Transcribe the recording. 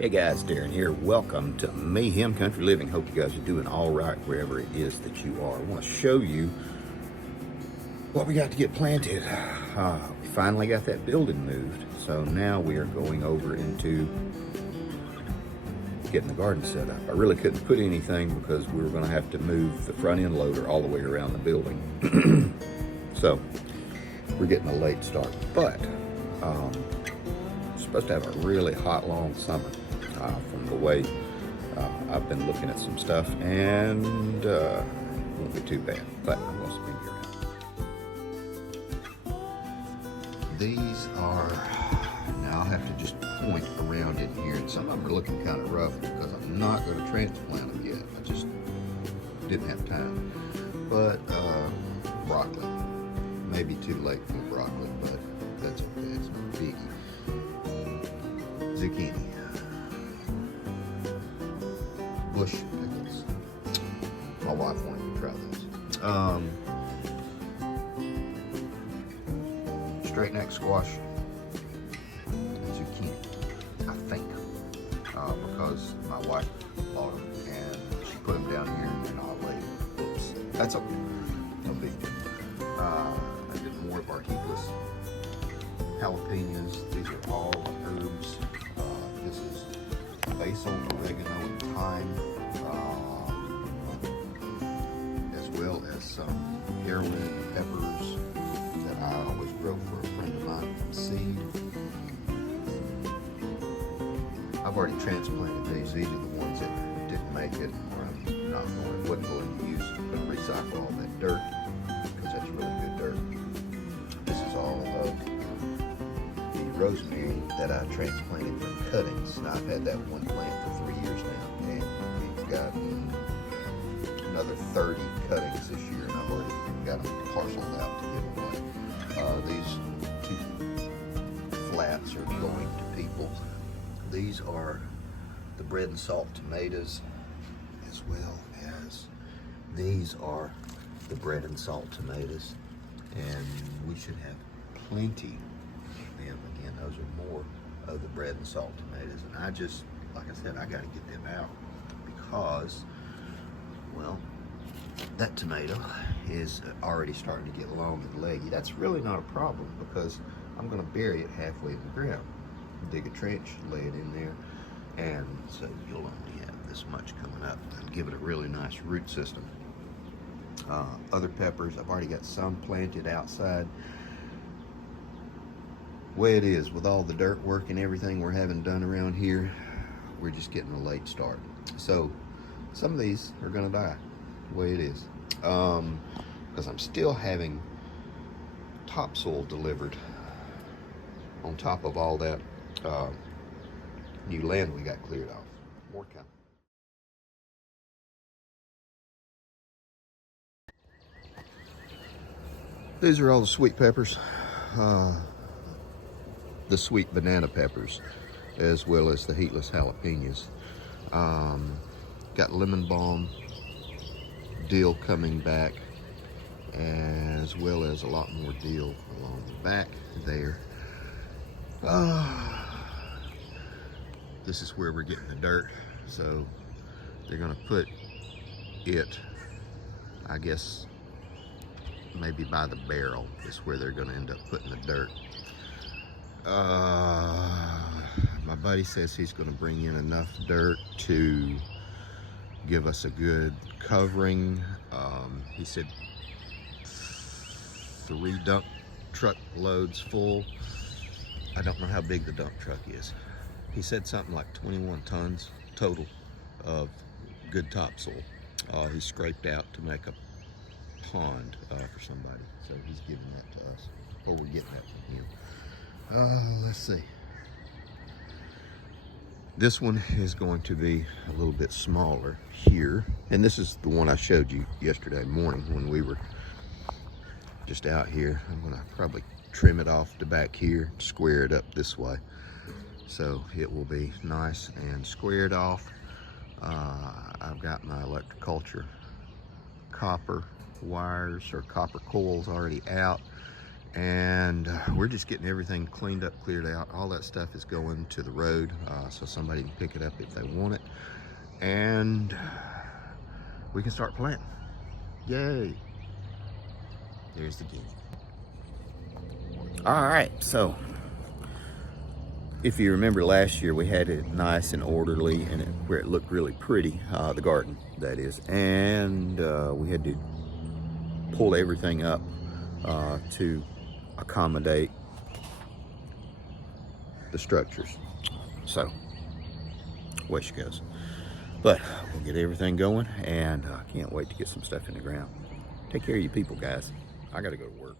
Hey guys, Darren here. Welcome to Mayhem Country Living. Hope you guys are doing all right wherever it is that you are. I want to show you what we got to get planted. We finally got that building moved, so now we are going over into getting the garden set up. I really couldn't put anything because we were going to have to move the front end loader all the way around the building. So we're getting a late start, but supposed to have a really hot, long summer. From the way I've been looking at some stuff, and it won't be too bad, but I'm going to speed here. These are, now I'll have to just point around in here, and some of them are looking kind of rough because I'm not going to transplant them yet. I just didn't have time. But broccoli, maybe too late for broccoli, but that's okay, it's no biggie. Zucchini. Bush pickles. My wife wanted to try those. Straight neck squash and zucchini, I think, because my wife bought them and she put them down here and I'll later. Oops, that's okay. No big deal. I did more of our heatless jalapenos. These are all herbs. This is basil, oregano, and thyme, as well as some heirloom peppers that I always grow for a friend of mine from seed. I've already transplanted these. These are the ones that didn't make it, or I'm wasn't going to use. I'm going to recycle all that dirt because that's really good dirt. This is all of the rosemary that I transplanted from cuttings. Now, I've had that one plant for 3 years now, and we've got another 30 cuttings this year, and I've already got them parceled out to give away. These two flats are going to people. These are the bread and salt tomatoes, as well as these are the bread and salt tomatoes, and we should have plenty of them. Again, those are more of the bread and salt tomatoes, and I just, like I said, I got to get them out because, well, that tomato is already starting to get long and leggy. That's really not a problem because I'm going to bury it halfway in the ground, dig a trench, lay it in there, and so you'll only have this much coming up and give it a really nice root system. Other peppers, I've already got some planted outside. Way it is with all the dirt work and everything we're having done around here, we're just getting a late start. So some of these are gonna die, the way it is. Because I'm still having topsoil delivered on top of all that new land we got cleared off. More coming. These are all the sweet peppers. The sweet banana peppers, as well as the heatless jalapenos. Got lemon balm, dill coming back, as well as a lot more dill along the back there. This is where we're getting the dirt, so they're gonna put it, I guess, maybe by the barrel is where they're gonna end up putting the dirt. My buddy says he's going to bring in enough dirt to give us a good covering. He said 3 dump truck loads full. I don't know how big the dump truck is. He said something like 21 tons total of good topsoil. He scraped out to make a pond for somebody, so he's giving that to us, or we're getting that from him. Let's see. This one is going to be a little bit smaller here. And this is the one I showed you yesterday morning when we were just out here. I'm gonna probably trim it off the back here, square it up this way. So it will be nice and squared off. I've got my electroculture copper wires or copper coils already out. And we're just getting everything cleaned up, cleared out. All that stuff is going to the road, so somebody can pick it up if they want it. And we can start planting. Yay. There's the guinea. All right, so if you remember last year, we had it nice and orderly and where it looked really pretty, the garden, that is. And we had to pull everything up to accommodate the structures. So, away she goes. But we'll get everything going, and can't wait to get some stuff in the ground. Take care of you people, guys. I gotta go to work.